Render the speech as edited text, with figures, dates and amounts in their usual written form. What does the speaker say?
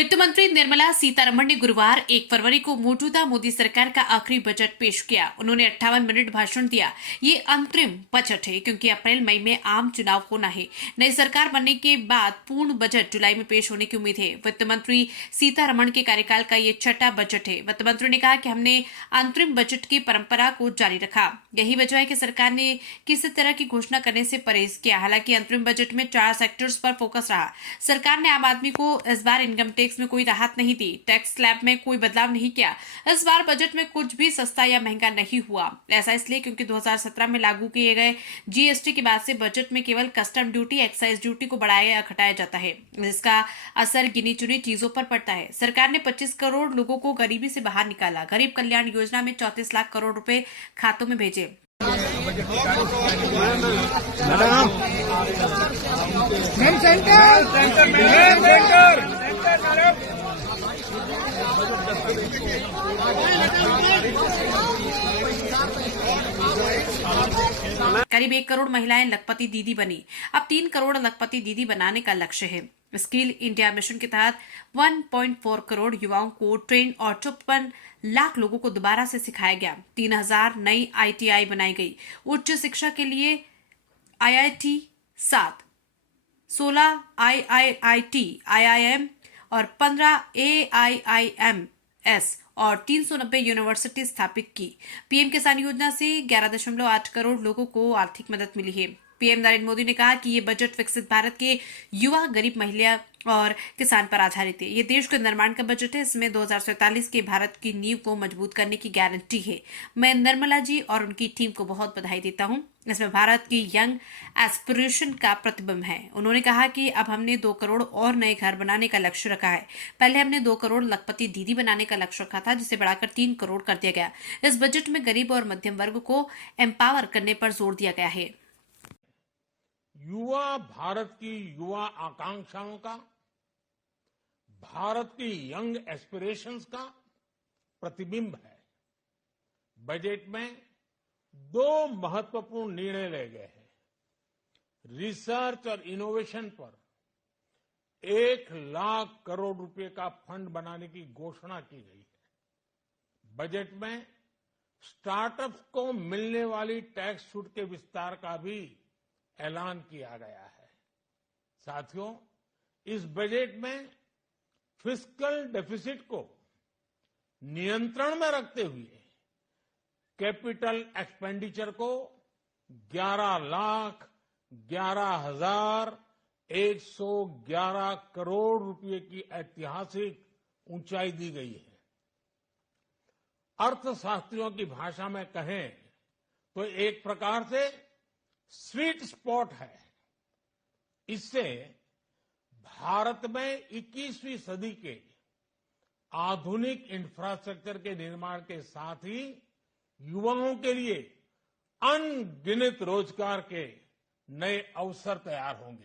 वित्त मंत्री निर्मला सीतारमण ने गुरुवार 1 फरवरी को मौजूदा मोदी सरकार का आखिरी बजट पेश किया। उन्होंने 58 मिनट भाषण दिया। ये अंतरिम बजट है क्योंकि अप्रैल मई में आम चुनाव होना है। नई सरकार बनने के बाद पूर्ण बजट जुलाई में पेश होने की उम्मीद है। वित्त मंत्री सीतारमण के कार्यकाल का ये छठा बजट है। वित्त मंत्री ने कहा कि हमने अंतरिम बजट की परंपरा को जारी रखा। यही वजह है कि सरकार ने किसी तरह की घोषणा करने से परहेज किया। हालांकि अंतरिम बजट में 4 सेक्टर्स पर फोकस रहा। सरकार ने आम आदमी को इस बार इनकम टैक्स में कोई राहत नहीं दी। टैक्स स्लैब में कोई बदलाव नहीं किया। इस बार बजट में कुछ भी सस्ता या महंगा नहीं हुआ। ऐसा इसलिए क्योंकि 2017 में लागू किए गए जीएसटी के बाद से बजट में केवल कस्टम ड्यूटी, एक्साइज ड्यूटी को बढ़ाया या घटाया जाता है, जिसका असर गिनी चुनी चीजों पर पड़ता है। सरकार ने 25 करोड़ लोगों को गरीबी से बाहर निकाला। गरीब कल्याण योजना में 34 लाख करोड़ रुपए खातों में भेजे। करीब 1 करोड़ महिलाएं लखपति दीदी बनी। अब 3 करोड़ लखपति दीदी बनाने का लक्ष्य है। स्किल इंडिया मिशन के तहत 1.4 करोड़ युवाओं को ट्रेन और 54 लाख लोगों को दोबारा से सिखाया गया। 3000 नई आईटीआई बनाई गई। उच्च शिक्षा के लिए आईआईटी 7, 16 आईआईटी, आईआईएम और 15 एआईआईएमएस और 390 यूनिवर्सिटी स्थापित की। पीएम किसान योजना से 11.8 करोड़ लोगों को आर्थिक मदद मिली है। पीएम नरेंद्र मोदी ने कहा कि ये बजट विकसित भारत के युवा, गरीब, महिला और किसान पर आधारित है। ये देश के निर्माण का बजट है। इसमें 2047 के भारत की नींव को मजबूत करने की गारंटी है। मैं निर्मला जी और उनकी टीम को बहुत बधाई देता हूं। इसमें भारत की यंग एस्पिरेशन का प्रतिबिंब है। उन्होंने कहा कि अब हमने 2 करोड़ और नए घर बनाने का लक्ष्य रखा है। पहले हमने 2 करोड़ लखपति दीदी बनाने का लक्ष्य रखा था, जिसे बढ़ाकर 3 करोड़ कर दिया गया। इस बजट में गरीब और मध्यम वर्ग को एम्पावर करने पर जोर दिया गया है। युवा भारत की युवा आकांक्षाओं का, भारत की यंग एस्पिरेशंस का प्रतिबिंब है। बजट में 2 महत्वपूर्ण निर्णय लिए गए हैं। रिसर्च और इनोवेशन पर 1 लाख करोड़ रुपए का फंड बनाने की घोषणा की गई है। बजट में स्टार्टअप्स को मिलने वाली टैक्स छूट के विस्तार का भी ऐलान किया गया है। साथियों, इस बजट में फिस्कल डेफिसिट को नियंत्रण में रखते हुए कैपिटल एक्सपेंडिचर को 11,11,111 करोड़ रुपए की ऐतिहासिक ऊंचाई दी गई है। अर्थशास्त्रियों की भाषा में कहें तो एक प्रकार से स्वीट स्पॉट है। इससे भारत में 21वीं सदी के आधुनिक इंफ्रास्ट्रक्चर के निर्माण के साथ ही युवाओं के लिए अनगिनत रोजगार के नए अवसर तैयार होंगे।